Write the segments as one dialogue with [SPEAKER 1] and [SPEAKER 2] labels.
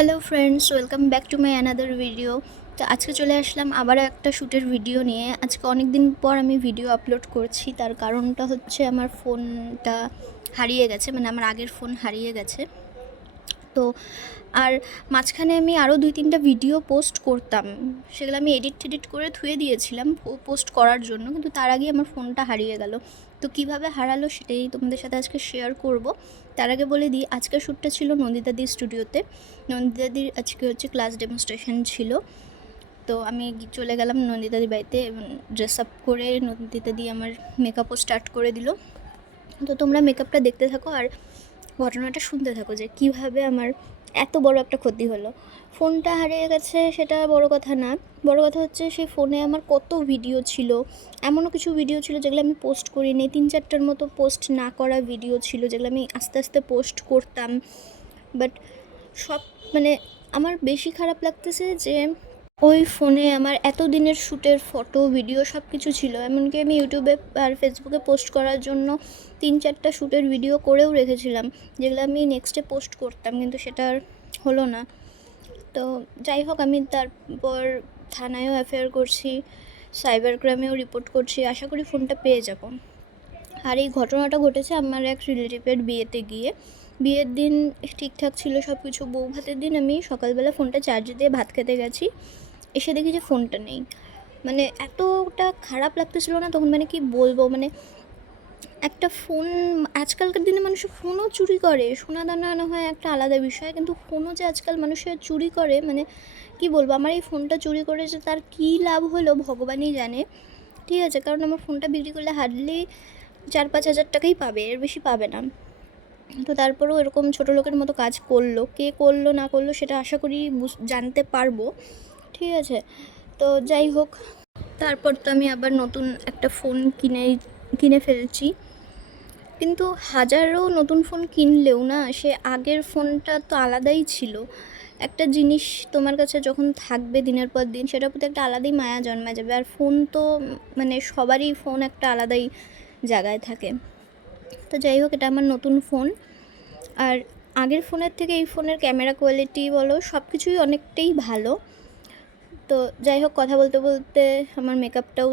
[SPEAKER 1] Hello friends welcome back to my another video তো আজকে চলে আসলাম আবারও একটা শ্যুটের ভিডিও নিয়ে। আজকে অনেক দিন পর আমি ভিডিও আপলোড করছি, তার কারণটা হচ্ছে আমার ফোনটা হারিয়ে গেছে মানে আমার আগের ফোন হারিয়ে গেছে। তো আর মাঝখানে আমি আরও দুই তিনটা ভিডিও পোস্ট করতাম। সেগুলো আমি এডিট টেডিট করে ধুয়ে দিয়েছিলাম পোস্ট করার জন্য। কিন্তু তার আগে আমার ফোনটা হারিয়ে গেল। তো কীভাবে হারালো সেটাই তোমাদের সাথে আজকে শেয়ার করব। তার আগে বলে দিই আজকের শ্যুটটা ছিল নন্দিতাদি স্টুডিওতে। নন্দিতাদির আজকে হচ্ছে ক্লাস ডেমনস্ট্রেশন ছিল। তো আমি চলে গেলাম নন্দিতাদি বাড়িতে ড্রেস আপ করে নন্দিতাদি আমার মেকআপও স্টার্ট করে দিল। তো তোমরা মেকআপটা দেখতে থাকো আর ঘটনাটা শুনতে থাকো যে কীভাবে আমার এত বড় একটা ক্ষতি হলো। ফোনটা হারিয়ে গেছে সেটা বড় কথা না। বড় কথা হচ্ছে সেই ফোনে আমার কত ভিডিও ছিল, এমনও কিছু ভিডিও ছিল যেগুলো আমি পোস্ট করিনি। তিন চারটার মতো পোস্ট না করা ভিডিও ছিল যেগুলো আমি আস্তে আস্তে পোস্ট করতাম। বাট সব মানে আমার বেশি খারাপ লাগতেছে যে ওই ফোনে আমার এত দিনের শ্যুটের ফটো, ভিডিও সব কিছু ছিল। এমনকি আমি ইউটিউবে আর ফেসবুকে পোস্ট করার জন্য তিন চারটা শ্যুটের ভিডিও করেও রেখেছিলাম, যেগুলো আমি নেক্সটে পোস্ট করতাম, কিন্তু সেটা আর হলো না। তো যাই হোক, আমি তারপর থানায়ও অ্যাফেয়ার করছি সাইবার ক্রাইমেও রিপোর্ট করছি, আশা করি ফোনটা পেয়ে যাব। আর এই ঘটনাটা ঘটেছে আমার এক রিলেটিভের বিয়েতে গিয়ে। বিয়ের দিন ঠিকঠাক ছিল সব কিছু বউ ভাতের দিন আমি সকালবেলা ফোনটা চার্জে দিয়ে ভাত খেতে গেছি। এসে দেখি যে ফোনটা নেই। মানে এতটা খারাপ লাগতেছিল না তখন মানে কি বলব? মানে একটা ফোন, আজকালকার দিনে মানুষের ফোনও চুরি করে। সোনা দানা না হয় একটা আলাদা বিষয়, কিন্তু ফোনও যে আজকাল মানুষের চুরি করে মানে কি বলব? আমার এই ফোনটা চুরি করে যে তার কী লাভ হলো ভগবানই জানে। ঠিক আছে, কারণ আমার ফোনটা বিক্রি করলে হার্ডলি চার পাঁচ হাজার টাকাই পাবে, এর বেশি পাবে না। তো তারপরেও এরকম ছোটো লোকের মতো কাজ করল। কে করল না করল সেটা আশা করি জানতে পারব। ঠিক আছে। তো যাই হোক, তারপর তো আমি আবার নতুন একটা ফোন কিনে কিনে ফেলছি। কিন্তু হাজারো নতুন ফোন কিনলেও না, সে আগের ফোনটা তো আলাদাই ছিল। একটা জিনিস তোমার কাছে যখন থাকবে দিনের পর দিন, সেটার প্রতি একটা আলাদাই মায়া জন্মা যাবে। আর ফোন তো মানে সবারই ফোন একটা আলাদাই জায়গায় থাকে। তো যাই হোক, এটা আমার নতুন ফোন আর আগের ফোনের থেকে এই ফোনের ক্যামেরা কোয়ালিটি বলো সব কিছুই অনেকটাই ভালো। তো যাই হোক, কথা বলতে বলতে আমার মেকআপটাও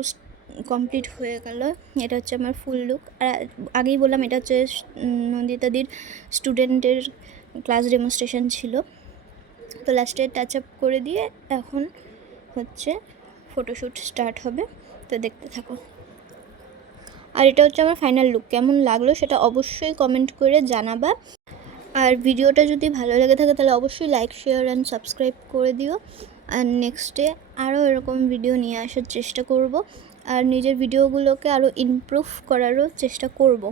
[SPEAKER 1] কমপ্লিট হয়ে গেল। এটা হচ্ছে আমার ফুল লুক আর আগেই বললাম, এটা হচ্ছে নন্দিতাদির স্টুডেন্টের ক্লাস ডেমনস্ট্রেশন ছিল। তো লাস্টে টাচ আপ করে দিয়ে এখন হচ্ছে ফটোশ্যুট স্টার্ট হবে। তো দেখতে থাকো। আর এটা হচ্ছে আমার ফাইনাল লুক কেমন লাগল সেটা অবশ্যই কমেন্ট করে জানাবা। আর ভিডিওটা যদি ভালো লেগে থাকে, তাহলে অবশ্যই লাইক শেয়ার অ্যান্ড সাবস্ক্রাইব করে দিও। আর নেক্সটে আরও এরকম ভিডিও নিয়ে আসার চেষ্টা করব। আর নিজের ভিডিওগুলোকে আরও ইমপ্রুভ করারও চেষ্টা করব।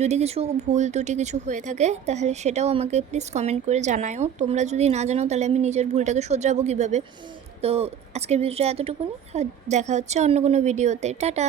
[SPEAKER 1] যদি কিছু ভুল ত্রুটি কিছু হয়ে থাকে, তাহলে সেটাও আমাকে প্লিজ কমেন্ট করে জানায়ও। তোমরা যদি না জানাও তাহলে আমি নিজের ভুলটাকে শোধরাবো কীভাবে? তো আজকের ভিডিওটা এতটুকুনি দেখা হচ্ছে অন্য কোনো ভিডিওতে টাটা!